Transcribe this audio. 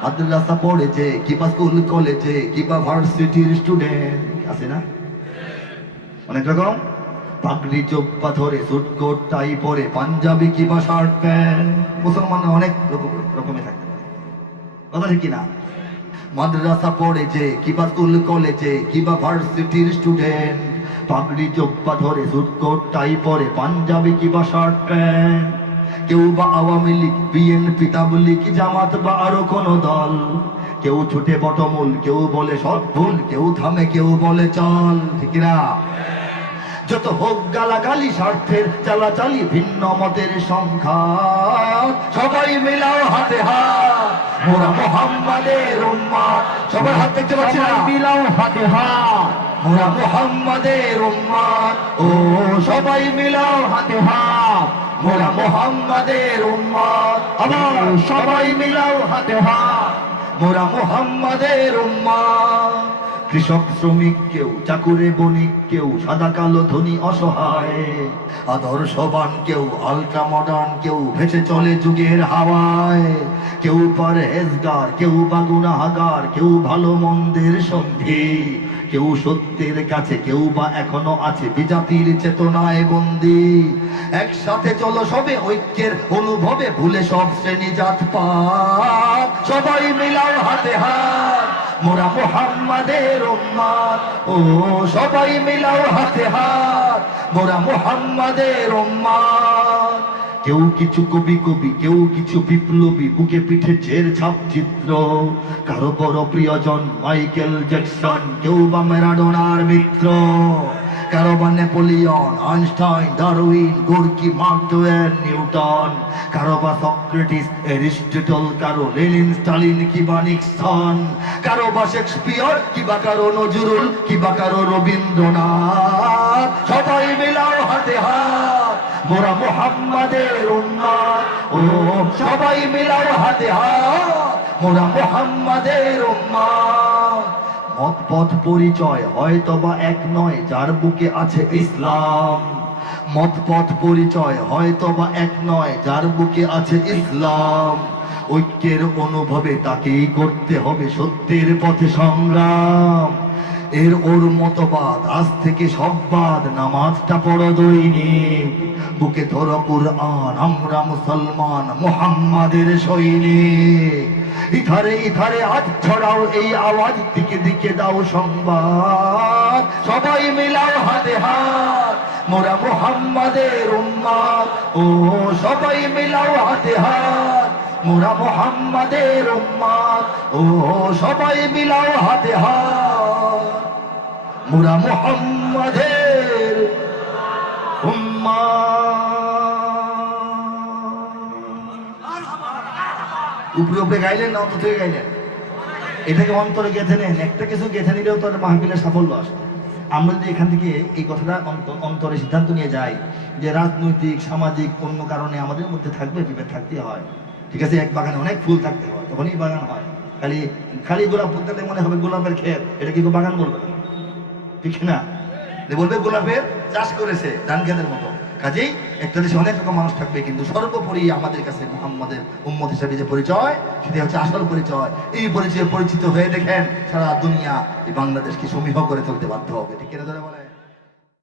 মাদ্রাসা পড়েছে কিংবা স্কুল কলেজে কিংবা ভার্সিটির স্টুডেন্ট আছে না অনেক রকম পাগড়ি জোব্বা ধরে সুটকোট টাই পরে পাঞ্জাবি কিংবা শার্ট প্যান্ট মুসলমান অনেক রকমের থাকে কথা ঠিক কিনা মাদ্রাসা পড়েছে কিংবা স্কুল কলেজে কিংবা ভার্সিটির স্টুডেন্ট পাগড়ি জোব্বা ধরে সুটকোট টাই পরে পাঞ্জাবি কিংবা শার্ট প্যান্ট কেউ বা আওয়ামী লীগ বিএনপি তাবলীগ জামাত বা আরো কোনো দল কেউ ছুটে বটমূল কেউ বলে সব ভুল কেউ থামে কেউ বলে চল ঠিক না যত হোক গালাগালি স্বার্থের চালাচালি ভিন্ন মতের সংখ্যা সবাই মিলাও হাতে হাত মোরা মুহাম্মাদের উম্মত সবার হাত দেখতে পাচ্ছি না মিলাও হাতে হাত মোরা মুহাম্মাদের উম্মত ও সবাই মিলাও হাতে হাত মোরা মুহাম্মাদের উম্মত আবার সবাই মিলাও হাতে হাত মোরা মুহাম্মাদের উম্মত কৃষক শ্রমিক কেউ চাকুরে বণিক কেউ সাদা কালো ধনী অসহায় আদর্শবান কেউ আলট্রা মডার্ন কেউ ভেসে চলে যুগের হাওয়ায় কেউ পরহেজগার কেউ বা গুনাহগার কেউ ভালো মন্দের সঙ্গী কেউ সত্যের কাছে কেউ বা এখনো আছে বিজাতির চেতনায় বন্দী একসাথে চলো সবে ঐক্যের অনুভবে ভুলে সব শ্রেণী জাত পাত সবাই মিলাও হাতে হাত মোরা মুহাম্মাদের উম্মত ও সবাই মিলাও হাতে হাত মোরা মুহাম্মাদের উম্মত কেউ কিছু কবি কবি কেউ কিছু বিপ্লবী বুকে পিঠে ছের ছাপ চিত্র কারো বড় প্রিয়জন মাইকেল জ্যাকসন কেউ বা ম্যারাডোনার মিত্র কারো বা Napoleon Einstein Darwin Gorky Mark Twain Newton কারো বা সক্রেটিস এরিস্টটল কারো লেনিন স্টালিন কিবা নিক্সন কারো বা শেক্সপিয়র কিবা কারো নজরুল কিবা কারো রবীন্দ্রনাথ সবাই মিলাও হাতে হাত মোরা মুহাম্মাদের উম্মত ও সবাই মিলাও হাতে হাত মোরা মুহাম্মাদের উম্মত মত পথ পরিচয় হয়তোবা এক নয় যার বুকে আছে ইসলাম মত পথ পরিচয় হয়তোবা এক নয় যার বুকে আছে ইসলাম ঐক্যের অনুভবে তাকেই করতে হবে সত্যের পথে সংগ্রাম এর ওর মতবাদ আজ থেকে সব বাদ নামাজটা পড়ো দৈনিক বুকে ধরো কুরআন আমরা মুসলমান মুহাম্মাদের সৈনিক ইথারে ইথারে আজ ছড়াও এই আওয়াজ দিকে দিকে দাও সংবাদ সবাই মিলাও হাতে হাত মোরা মুহাম্মাদের উম্মত ও সবাই মিলাও হাতে হাত মোরা মুহাম্মাদের উম্মত ও সবাই মিলাও হাতে হাত মোরা মুহাম্মাদের উম্মত উপরে উপরে গাইলেন না অন্তর থেকে গাইলেন এটাকে অন্তরে গেঁথে নেন একটা কিছু গেঁথে নিলেও তোর মাহফিলের সাফল্য আসে আমরা যদি এখান থেকে এই কথাটা অন্তরে সিদ্ধান্ত নিয়ে যাই যে রাজনৈতিক সামাজিক অন্য কারণে আমাদের মধ্যে থাকবে বিভেদ থাকতে হয় ঠিক আছে এক বাগানে অনেক ফুল থাকতে হয় তখনই বাগান হয় খালি খালি গোলাপ ফুল থাকলে মনে হবে গোলাপের ক্ষেত এটা কিন্তু বাগান বলবে না ঠিক না বলবে গোলাপের চাষ করেছে ধান ক্ষেতের মতো কাজেই একটা দেশে অনেক রকম মানুষ থাকবে কিন্তু সর্বোপরি আমাদের কাছে মুহাম্মাদের উম্মত হিসেবে যে পরিচয় সেটা হচ্ছে আসল পরিচয় এই পরিচয়ে পরিচিত হয়ে দেখেন সারা দুনিয়া এই বাংলাদেশকে সমীহ করে চলতে বাধ্য হবে ঠিক কিনা ধরে বলে